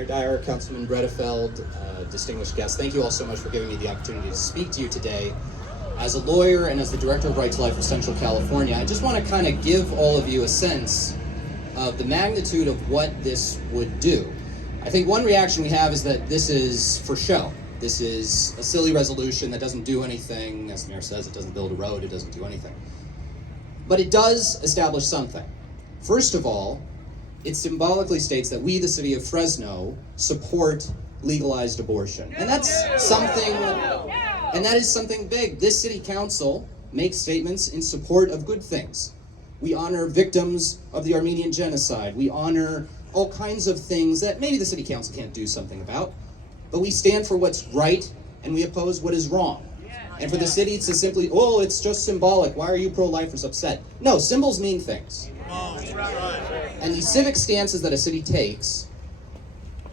Mayor Dyer, Councilman Bredefeld, distinguished guests, thank you all so much for giving me the opportunity to speak to you today. As a lawyer and as the Director of Right to Life for Central California, I just want to kind of give all of you a sense of the magnitude of what this would do. I think one reaction we have is that this is for show. This is a silly resolution that doesn't do anything. As the mayor says, it doesn't build a road, it doesn't do anything. But it does establish something. First of all, it symbolically states that we, the city of Fresno, support legalized abortion. And that's something, and that is something big. This city council makes statements in support of good things. We honor victims of the Armenian genocide. We honor all kinds of things that maybe the city council can't do something about, but we stand for what's right and we oppose what is wrong. And for the city to simply, oh, it's just symbolic, why are you pro-lifers upset? No, symbols mean things. And the civic stances that a city takes,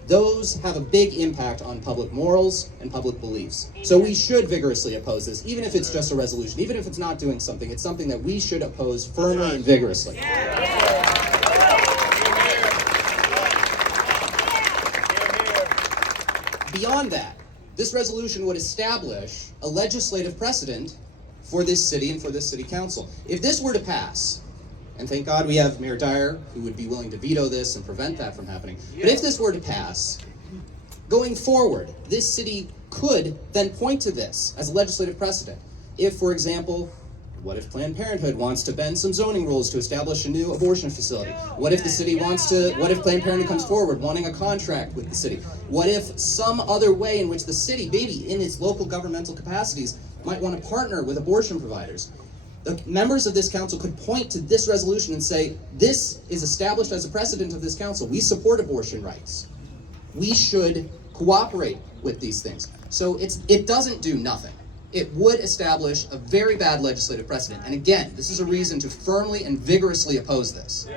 those have a big impact on public morals and public beliefs. So we should vigorously oppose this, even if it's just a resolution, even if it's not doing something. It's something that we should oppose firmly and vigorously. Beyond that, this resolution would establish a legislative precedent for this city and for this city council. If this were to pass, and thank God we have Mayor Dyer, who would be willing to veto this and prevent that from happening. But if this were to pass, going forward, this city could then point to this as a legislative precedent. If, for example, what if Planned Parenthood wants to bend some zoning rules to establish a new abortion facility? What if the city wants to, what if Planned Parenthood comes forward wanting a contract with the city? What if some other way in which the city, maybe in its local governmental capacities, might want to partner with abortion providers? The members of this council could point to this resolution and say, this is established as a precedent of this council. We support abortion rights. We should cooperate with these things. So it doesn't do nothing. It would establish a very bad legislative precedent. And again, this is a reason to firmly and vigorously oppose this.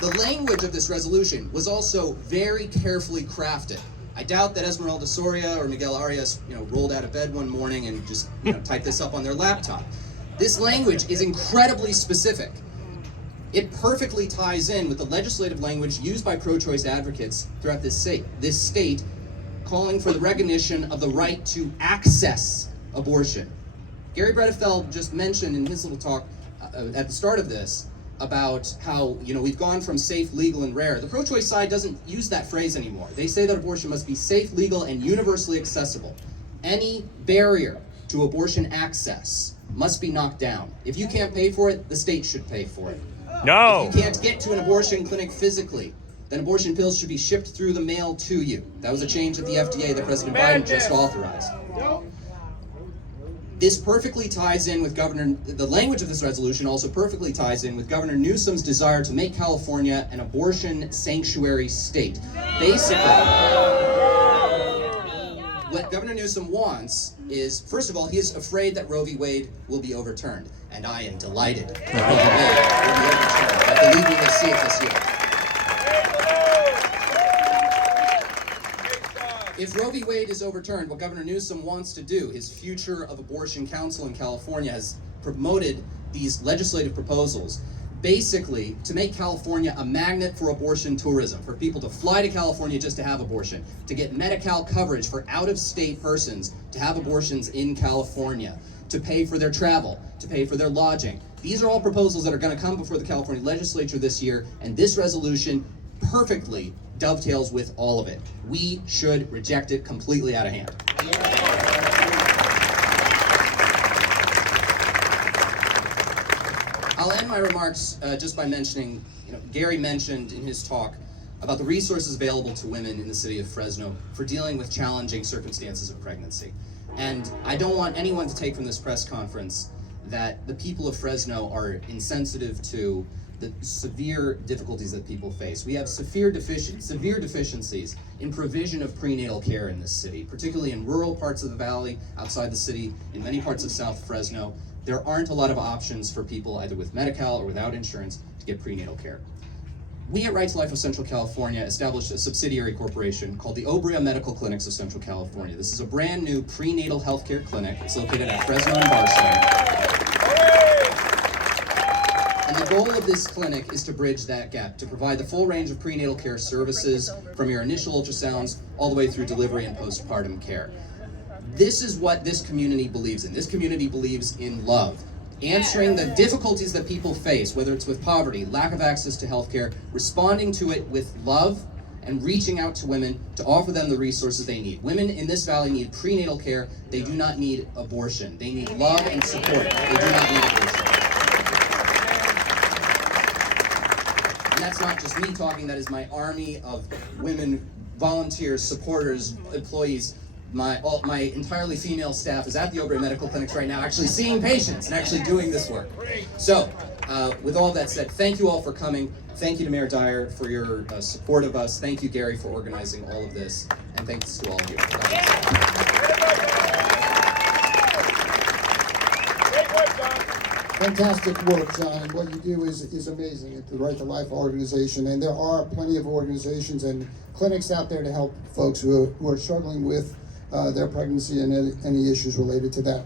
The language of this resolution was also very carefully crafted. I doubt that Esmeralda Soria or Miguel Arias, rolled out of bed one morning and just, typed this up on their laptop. This language is incredibly specific. It perfectly ties in with the legislative language used by pro-choice advocates throughout this state, calling for the recognition of the right to access abortion. Gary Bredefeld just mentioned in his little talk at the start of this about how, we've gone from safe, legal, and rare. The pro-choice side doesn't use that phrase anymore. They say that abortion must be safe, legal, and universally accessible. Any barrier to abortion access must be knocked down. If you can't pay for it, the state should pay for it. No. If you can't get to an abortion clinic physically, then abortion pills should be shipped through the mail to you. That was a change at the FDA that President Biden just authorized. This perfectly ties in with the language of this resolution also perfectly ties in with Governor Newsom's desire to make California an abortion sanctuary state. Basically, what Governor Newsom wants is, first of all, he is afraid that Roe v. Wade will be overturned. And I am delighted that Roe v. Wade will be overturned. I believe we will see it this year. If Roe v. Wade is overturned, what Governor Newsom wants to do, his Future of Abortion Council in California has promoted these legislative proposals, basically to make California a magnet for abortion tourism, for people to fly to California just to have abortion, to get Medi-Cal coverage for out-of-state persons to have abortions in California, to pay for their travel, to pay for their lodging. These are all proposals that are going to come before the California legislature this year, and this resolution perfectly dovetails with all of it. We should reject it completely out of hand. I'll end my remarks just by mentioning, Gary mentioned in his talk about the resources available to women in the city of Fresno for dealing with challenging circumstances of pregnancy. And I don't want anyone to take from this press conference that the people of Fresno are insensitive to the severe difficulties that people face. We have severe deficiencies in provision of prenatal care in this city, particularly in rural parts of the valley, outside the city, in many parts of South Fresno. There aren't a lot of options for people either with Medi-Cal or without insurance to get prenatal care. We at Right to Life of Central California established a subsidiary corporation called the Obria Medical Clinics of Central California. This is a brand new prenatal healthcare clinic. It's located at Fresno and Barstow. And the goal of this clinic is to bridge that gap, to provide the full range of prenatal care services from your initial ultrasounds all the way through delivery and postpartum care. This is what this community believes in. This community believes in love. Answering the difficulties that people face, whether it's with poverty, lack of access to healthcare, responding to it with love, and reaching out to women to offer them the resources they need. Women in this valley need prenatal care. They do not need abortion. They need love and support. They do not need abortion. And that's not just me talking, that is my army of women, volunteers, supporters, employees. My entirely female staff is at the Obrey Medical Clinics right now, actually seeing patients and actually doing this work. So, with all that said, thank you all for coming. Thank you to Mayor Dyer for your support of us. Thank you, Gary, for organizing all of this. And thanks to all of you. Fantastic work, John. And what you do is amazing at the Right to Life organization. And there are plenty of organizations and clinics out there to help folks who are struggling with their pregnancy and any issues related to that.